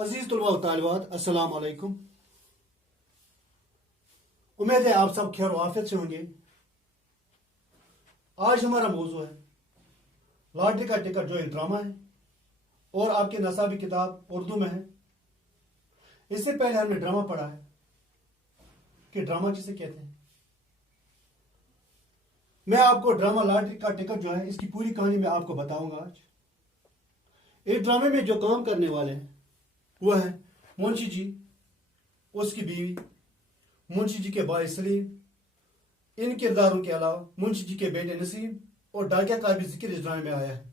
अजीज तलबा व तालिबात अस्सलाम वालेकुम। उम्मीद है आप सब खैर आफियत से होंगे। आज हमारा मौजू है लॉटरी का टिकट, जो एक ड्रामा है और आपकी नसाबी किताब उर्दू में है। इससे पहले हमने ड्रामा पढ़ा है कि ड्रामा किसे कहते हैं। मैं आपको ड्रामा लॉटरी का टिकट जो है इसकी पूरी कहानी मैं आपको बताऊंगा आज। इस ड्रामे में जो काम करने वाले हैं वो है मुंशी जी, उसकी बीवी, मुंशी जी के भाई सलीम। इन किरदारों के अलावा मुंशी जी के बेटे नसीम और डाकिया का भी जिक्र इस ड्रामे में आया है।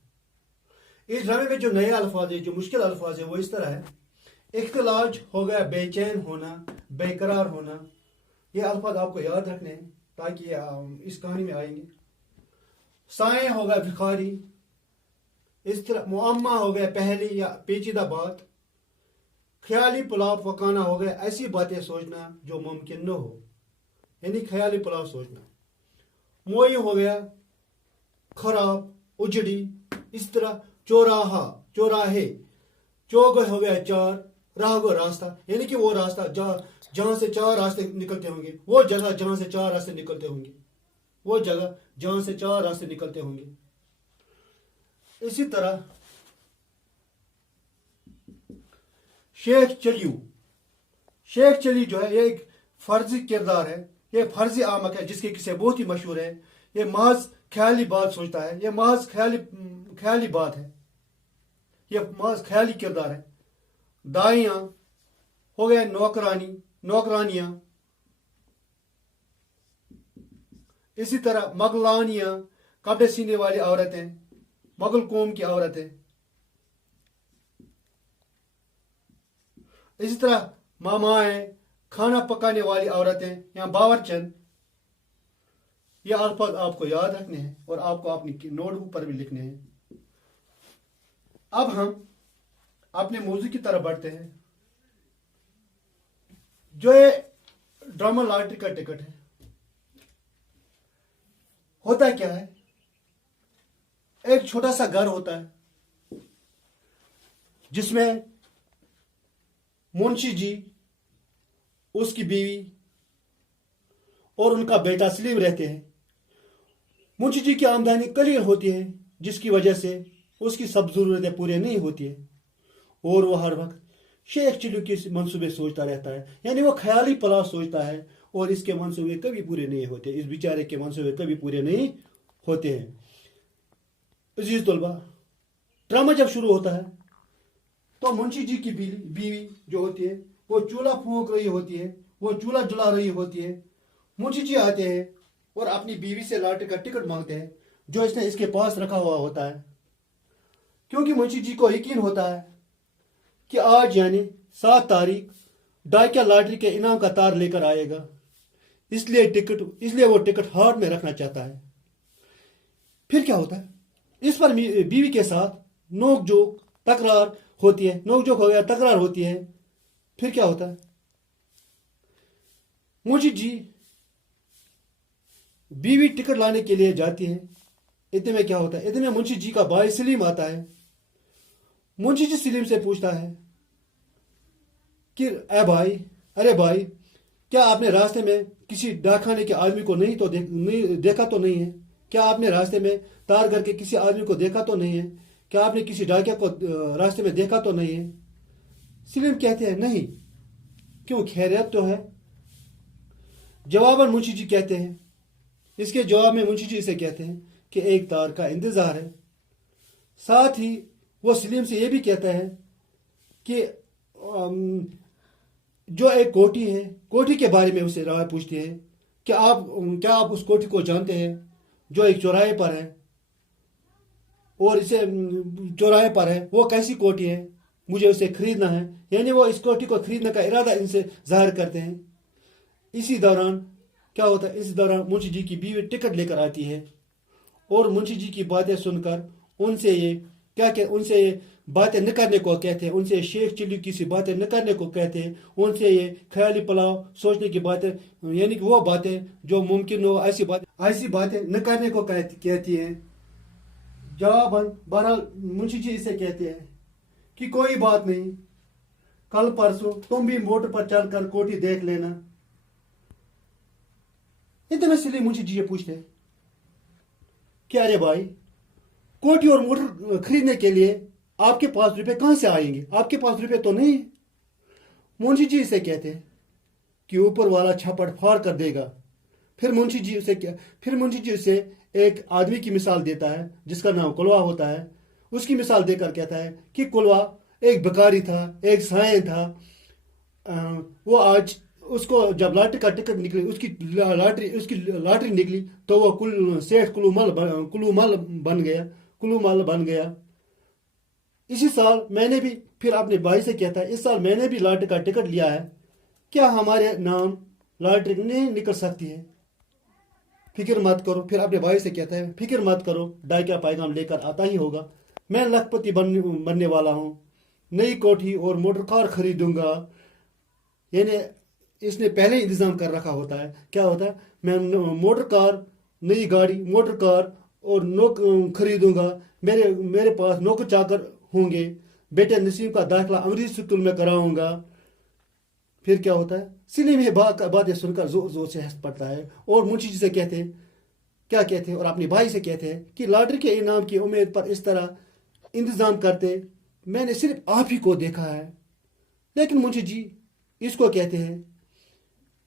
इस ड्रामे में जो नए अल्फाज है, जो मुश्किल अल्फाज है, वो इस तरह है। इख्तिलाज हो गया बेचैन होना, बेकरार होना। ये अल्फाज आपको याद रखने हैं ताकि इस कहानी में आएंगे। साए हो गया भिखारी, इस तरह मुअम्मा हो गया पहली या पेचीदा बात। ख्याली पुलाव पकाना हो गया ऐसी बातें सोचना जो मुमकिन न हो, यानी ख्याली पुलाव सोचना। मोई हो गया खराब, उजड़ी। इस तरह चौराहा, चौराहे। चौक हो गया चार, राह गो रास्ता, यानी कि वो रास्ता जहां से चार रास्ते निकलते होंगे, वो जगह जहां से चार रास्ते निकलते होंगे, वो जगह जहां से चार रास्ते निकलते होंगे। इसी तरह शेख चलियू। शेख चली जो है ये एक फर्जी किरदार है, ये फर्जी आमक है जिसके किस्से बहुत ही मशहूर है। ये महज ख्याली बात सोचता है, ये महज ख्याली बात है, ये महज ख्याली किरदार है। दाइयां हो गए नौकरानियां। इसी तरह मगलानियां, कपड़े सीने वाली औरतें, मगल कौम की औरतें। इसी तरह मामाएं, खाना पकाने वाली औरतें या बावर्चन। ये अल्फाज आपको याद रखने हैं और आपको अपनी नोटबुक पर भी लिखने हैं। अब हम अपने मौजू की तरफ बढ़ते हैं। जो ये ड्रामा लॉटरी का टिकट है, होता क्या है? एक छोटा सा घर होता है जिसमें मुंशी जी, उसकी बीवी और उनका बेटा सलीम रहते हैं। मुंशी जी की आमदनी कलील होती है जिसकी वजह से उसकी सब जरूरतें पूरी नहीं होती है और वो हर वक्त शेख चिल्लू के मंसूबे सोचता रहता है, यानी वो ख्याली पलाव सोचता है और इसके मंसूबे कभी पूरे नहीं होते, इस बेचारे के मंसूबे कभी पूरे नहीं होते हैं। अजीज तलबा, ड्रामा जब शुरू होता है तो मुंशी जी की बीवी जो होती है वो चूल्हा फूंक रही होती है, वो चूल्हा जला रही होती है। मुंशी जी आते हैं और अपनी बीवी से लॉटरी का टिकट मांगते हैं जो इसने इसके पास रखा हुआ होता है, क्योंकि मुंशी जी को यकीन होता है कि आज यानी 7 तारीख डाकिया लॉटरी के इनाम का तार लेकर आएगा, इसलिए वो टिकट हाथ में रखना चाहता है। फिर क्या होता है? इस पर बीवी के साथ नोक-झोंक, तकरार होती है। नोक-झोंक हो गया, तकरार होती है। फिर क्या होता है? मुंशी जी बीवी टिकट लाने के लिए जाती है। इतने में क्या होता है? इतने में मुंशी जी का भाई सलीम आता है। मुंशी जी सलीम से पूछता है कि अरे भाई, क्या आपने रास्ते में किसी डाकखाने के आदमी को देखा तो नहीं है? क्या आपने रास्ते में तार करके किसी आदमी को देखा तो नहीं है? क्या आपने किसी डाकिया को रास्ते में देखा तो नहीं है? सलीम कहते हैं नहीं। क्यों, खैरियत तो है? जवाबन मुंशी जी कहते हैं, इसके जवाब में मुंशी जी से कहते हैं कि एक तार का इंतजार है। साथ ही वो सलीम से ये भी कहता है कि जो एक कोठी है, कोठी के बारे में उसे राय पूछते हैं कि क्या आप उस कोठी को जानते हैं जो एक चौराहे पर है और इसे चौराहे पर है, वो कैसी कोठी है, मुझे उसे खरीदना है। यानी वो इस कोठी को खरीदने का इरादा इनसे जाहिर करते हैं। इसी दौरान क्या होता है? इस दौरान मुंशी जी की बीवी टिकट लेकर आती है और मुंशी जी की बातें सुनकर उनसे ये बातें न करने को कहते हैं, उनसे शेख चिल्लू की सी बातें न करने को कहते हैं, उनसे ये ख्याली पलाव सोचने की बातें, यानी कि वो बातें जो मुमकिन हो ऐसी बातें न करने को कहती हैं। जवाबन बहरहाल मुंशी जी इसे कहते हैं कि कोई बात नहीं, कल परसों तुम भी मोटर पर चलकर कोठी देख लेना। इतने में सलीम मुंशी जी ये पूछते कि अरे भाई, कोठी और मोटर खरीदने के लिए आपके पास रुपए कहां से आएंगे? आपके पास रुपए तो नहीं। मुंशी जी इसे कहते कि ऊपर वाला छप्पड़ फाड़ कर देगा। फिर मुंशी जी उसे एक आदमी की मिसाल देता है जिसका नाम कुलवा होता है। उसकी मिसाल देकर कहता है कि कुलवा एक भिखारी था, एक सायं था। वो आज उसको जब लॉटरी का टिकट निकली, उसकी लॉटरी निकली तो वो सेठ कुलूमल बन गया। इसी साल मैंने भी, फिर अपने भाई से कहता है, इस साल मैंने भी लॉटरी का टिकट लिया है, क्या हमारे नाम लॉटरी नहीं निकल सकती है? फिक्र मत करो। फिर अपने भाई से कहता है, फिक्र मत करो, डाकिया पैगाम लेकर आता ही होगा। मैं लखपति बनने वाला हूँ, नई कोठी और मोटर कार खरीदूंगा। यानी इसने पहले इंतजाम कर रखा होता है। क्या होता है? मैं मोटर कार, नई गाड़ी, मोटर कार और खरीदूंगा। मेरे पास नौकर चाकर होंगे। बेटे नसीब का दाखिला अंग्रेजी स्कूल में कराऊंगा। फिर क्या होता है? सलीम ये बातें सुनकर जोर जोर से हंस पड़ता है और मुंशी जी से क्या कहते हैं और अपने भाई से कहते हैं कि लॉटरी के इनाम की उम्मीद पर इस तरह इंतजाम करते मैंने सिर्फ आप ही को देखा है। लेकिन मुंशी जी इसको कहते हैं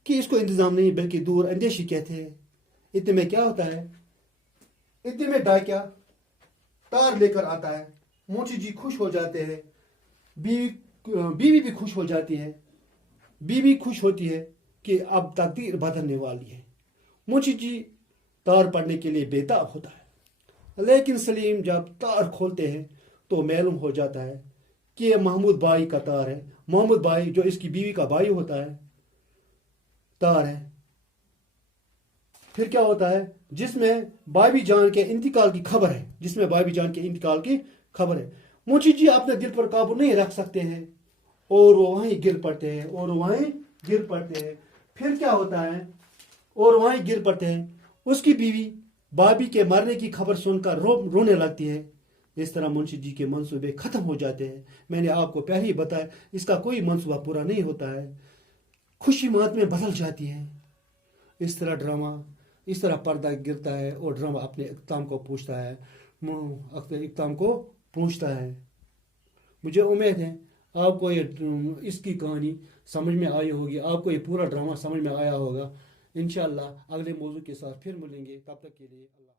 कि इसको इंतजाम नहीं बल्कि दूर अंदेशी कहते हैं। इतने में क्या होता है? इतने में डाकिया तार लेकर आता है। मुंशी जी खुश हो जाते हैं, बीवी भी खुश हो जाती है। बीवी खुश होती है कि अब तकदीर बदलने वाली है। मुंशी जी तार पढ़ने के लिए बेताब होता है। लेकिन सलीम जब तार खोलते हैं तो मालूम हो जाता है कि यह महमूद भाई का तार है। महमूद भाई जो इसकी बीवी का भाई होता है, तार है। फिर क्या होता है? जिसमें भाभी जान के इंतकाल की खबर है। मुंशी जी अपने दिल पर काबू नहीं रख सकते हैं और वो वहीं गिर पड़ते हैं। फिर क्या होता है? और वहीं गिर पड़ते हैं। उसकी बीवी भाभी के मरने की खबर सुनकर रोने लगती है। इस तरह मुंशी जी के मंसूबे खत्म हो जाते हैं। मैंने आपको पहले ही बताया, इसका कोई मंसूबा पूरा नहीं होता है। खुशी मौत में बदल जाती है। इस तरह पर्दा गिरता है और ड्रामा अपने इख्तिताम को पूछता है। मुझे उम्मीद है आपको इसकी कहानी समझ में आई होगी, आपको ये पूरा ड्रामा समझ में आया होगा। इंशाअल्लाह अगले मौजू के साथ फिर मिलेंगे। तब तक के लिए अल्लाह।